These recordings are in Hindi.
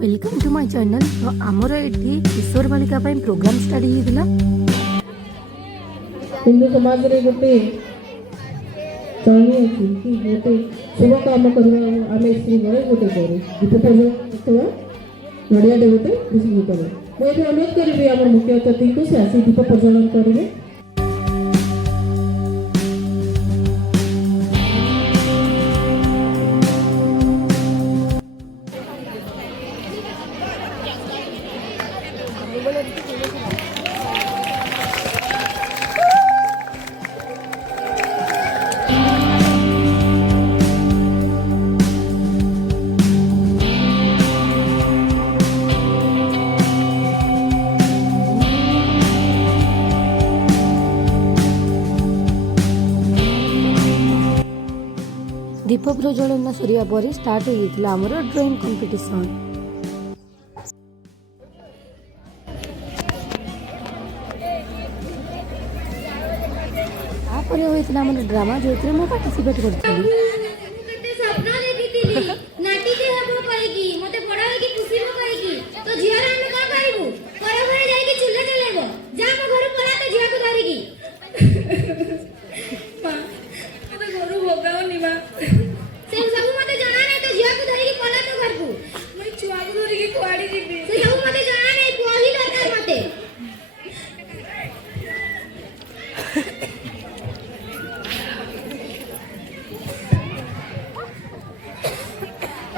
Welcome to my channel. तो आमर एठी किशोर बालिका प्रोग्राम स्टार्ट होइतिला। हिंदू समाज रे गोटे चलनी अछि कि गोटे शुभ काम करबा आमे स्त्री गरे गोटे करू दीप प्रज्वलन नड़िया दे गोटे खुशी करू। मैं भी अनुरोध करिबे हमर मुख्य अतिथि को से आसी दीप प्रज्वलन करिवे। दीप प्रज्वलन सरिया पर स्टार्ट होइतिला हमर ड्राइंग कंपटीशन। तापर होइतिला हमर ड्रामा जोइत्रे मो पार्टिसिपेट करथि।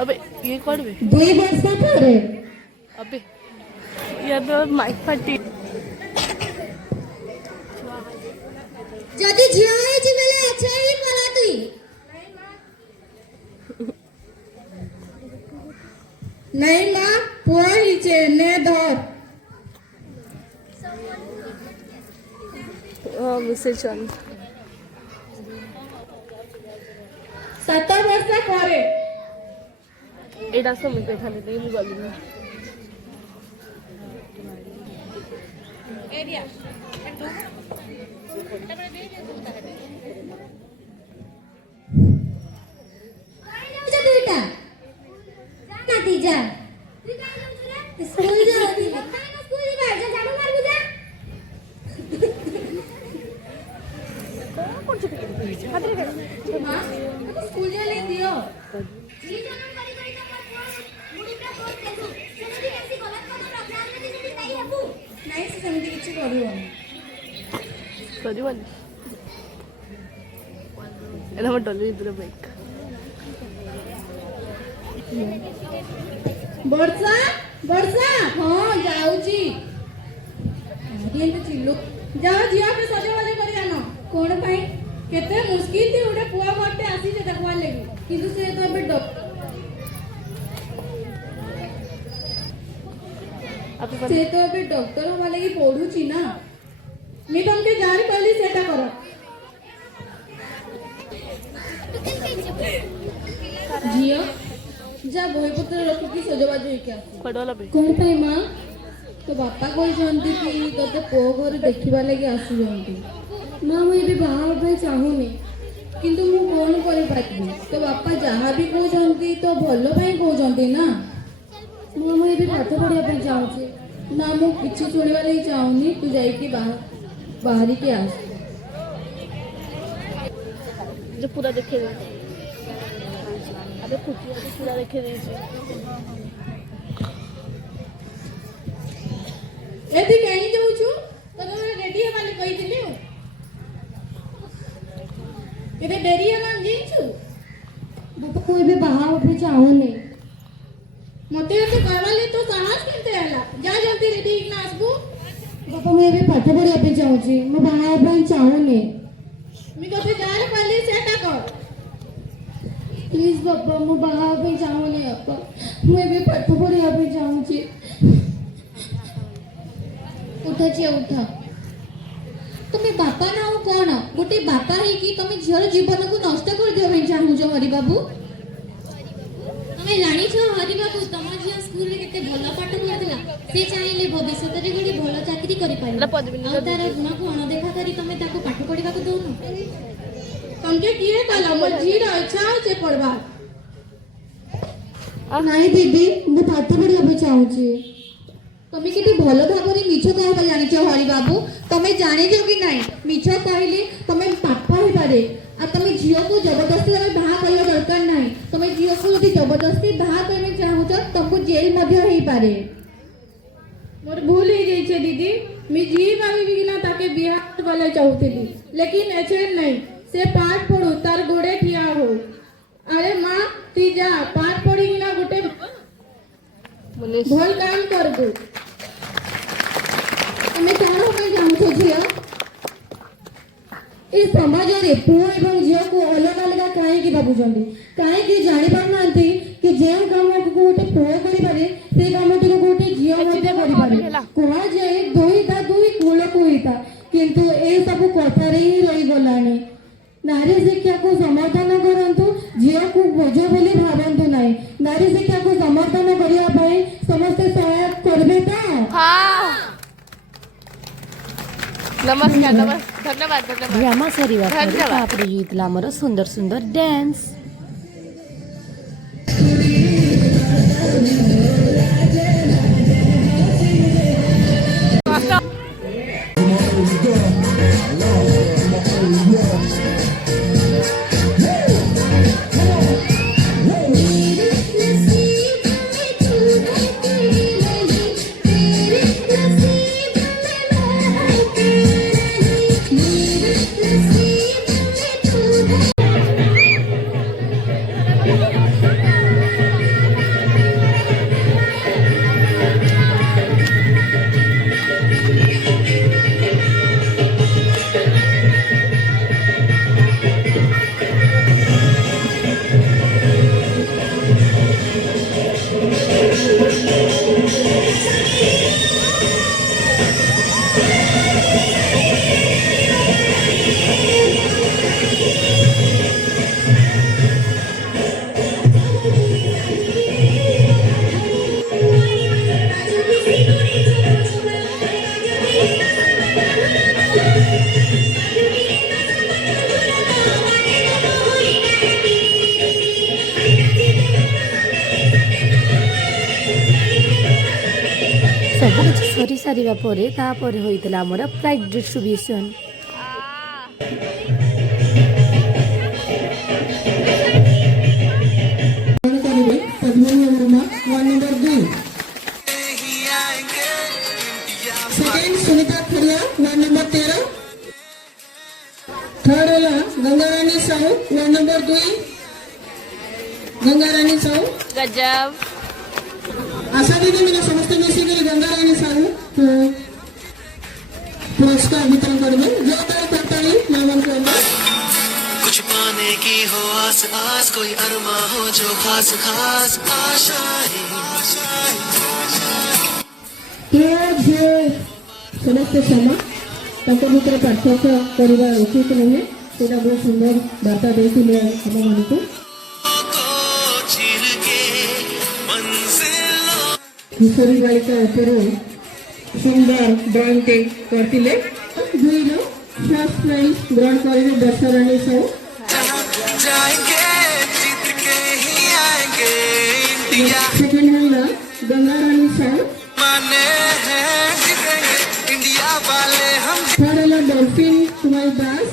अबे ये कौन बे? 2 वर्ष का परे अबे यार तो माइक फटी। जदी झिया है जी बेले अच्छा ही पला तुई नहीं मां पुआ ही छे ने धर मिसे चल 7 वर्ष परे एडा सब मुझे खाने दे मु गली में एरिया जा बेटा ना दी जा स्कूल जा दी स्कूल जा झाड़ू मार बुझा कौन सी हाथ रे मां स्कूल जा ले दियो सजीवन एला मैं डॉली इधर बैठ वर्षा वर्षा हां जाऊ जी केंत चिल्लो जाओ जिया पे सजवाजे करी आनो कोन पाई केते मुश्किल थी उडे पुआ मरते आसी जे देखवा लेगी किंतु से तो अबे से तो अबे डॉक्टर वाले की पढ़ू छी ना मी तुमके जान कहली सेटा करो जिया जा बही पत्र रख की सजवाज होई क्या पडवाला बे कोन पाई मां तो बापा कोई जानती कि तोते पो घर देखिबा लागि आसु जानती मां मुई भी बाहर भाई चाहूनी किंतु मु कोन करे पाती तो बापा जहां भी को जानती तो भलो भाई को जानती ना मुई भी पाठ पढ़िया पे चाहू छी ना मु किछि सुनिबा लागि चाहूनी तू जाई कि बाहरी के आस जो पूरा देखे दे अबे पूरा देखे दे एति कहीं जाऊ छु तो तोरे रेडी है वाले कहि दिलियो एबे डेरी है ना जी छु बापा कोई भी बाहर पे चाहूनी मते तो करवाले तो साहस केते हला जा जल्दी रेडी ना आसबू बापा मैं भी पाठ पढ़िया पे चाहू छी मैं बाहर पे चाहूनी मी तो जान पहले सेटा कर प्लीज बापा मैं बाहर पे चाहूनी बापा मैं भी पाठ पढ़िया पे चाहू छी उठा छी उठा तुम्हें बापा ना हो कोन गोटे बापा है कि तुम्हें झियर जीवन को नष्ट कर दियो बे चाहू जो हरि बाबू तुम्हें जानी छो हरि बाबू तुम झिया स्कूल रे केते भलो पाठ पढिला से चाहिले भविष्य रे गोटे भलो चाकरी करि पाइला आ तार गुण कोन देखा करी तुम्हें ताको पाठ पढिबा को दोनु तुमके किए कहला मोर झीर इच्छा छै पढ़बा ନାଇଁ ଦିଦି ମୁଁ ପାଠ ପଢିବାକୁ ଚାହୁଁଛି। ତମେ କେତେ ଭଲ ଭାବରେ ମିଛ କହିବା ଜାଣିଛ ହରି ବାବୁ। ତମେ ଜାଣିଛ କି ନାଇଁ ମିଛ କହିଲେ ତମେ ପାପ ହେଇପାରେ। ଆଉ ତମେ ଝିଅକୁ ଜବରଦସ୍ତି ଭାବେ ବାହା କରିବା ଦରକାର ନାହିଁ। ତମେ ଝିଅକୁ ଯଦି ଜବରଦସ୍ତି ବାହା କରିବାକୁ ଚାହୁଁଛ ତମକୁ ଜେଲ ମଧ୍ୟ ହେଇପାରେ। मोर भूल ही जाइए दीदी। मैं जी भाभी कि ना ताके बिहार वाले चाहूली लेकिन एचे नहीं से पाठ पढ़ू तार गोड़े ठिया हो। अरे माँ ती जा पाठ पढ़ी ना गोटे भल काम कर दू। ତମେ କଣ ପାଇଁ ଚାହୁଁଛ ଝିଅ? ଏ ସମାଜରେ ପୁଅ ଏବଂ ଝିଅକୁ ଅଲଗା ଅଲଗା କାହିଁକି ଭାବୁଛନ୍ତି? କାହିଁକି ଜାଣିପାରୁନାହାନ୍ତି କି ଯେଉଁ କାମକୁ ଗୋଟେ ପୁଅ କରିପାରେ ସେ କାମଟିକୁ ଗୋଟେ ଝିଅ ମଧ୍ୟ କରିପାରେ। କୁହାଯାଏ ଦୁଇ କୂଳକୁ ହେଇତା, କିନ୍ତୁ ଏ ସବୁ କଥାରେ ହିଁ ରହିଗଲାଣି। ନାରୀ ଶିକ୍ଷାକୁ ସମର୍ଥନ କରନ୍ତୁ, ଝିଅକୁ ବୋଝ ବୋଲି ଭାବନ୍ତୁ ନାହିଁ। ନାରୀ ଶିକ୍ଷାକୁ ସମର୍ଥନ କରିବା ପାଇଁ ସମସ୍ତେ ସହାୟତା କରିବେ ତ? नमस्कार धन्यवाद धन्यवाद ଡ୍ରାମା ସରିବା ପରେ ଧନ୍ୟବାଦ। ତାପରେ ହେଇଥିଲା ଆମର ସୁନ୍ଦର ସୁନ୍ଦର ଡ୍ୟାନ୍ସ। ସବୁକିଛି ସରି ସାରିବା ପରେ ତାପରେ ହୋଇଥିଲା ଆମର prize distribution. Padmini Verma ward number 2। Second Sunita Khadia ward number 13। Third वाला गंगारानी साहू वार्ड नंबर 2। गंगारानी साहू गजब आशा दीदी मैंने समस्त मिसिक गंगारानी साहू पुरस्कार वितरण करेंगे। जो करताली मेहमान को कुछ पाने की हो आस आस, कोई अरमा हो जो खास खास आशाएं। समस्त समा भर पार्थक्य करवा उचित नुहे। सेटा बहुत सुंदर वार्ता देते हम मन को किशोरी बालिका ऊपर सुंदर ड्रॉइंग करते। दुई फर्स्ट प्राइज ग्रहण करेंगे वर्षाराणी साहू। सेकेंड है गंगारानी साहू। थर्ड है डॉल्फिन कुमारी दास।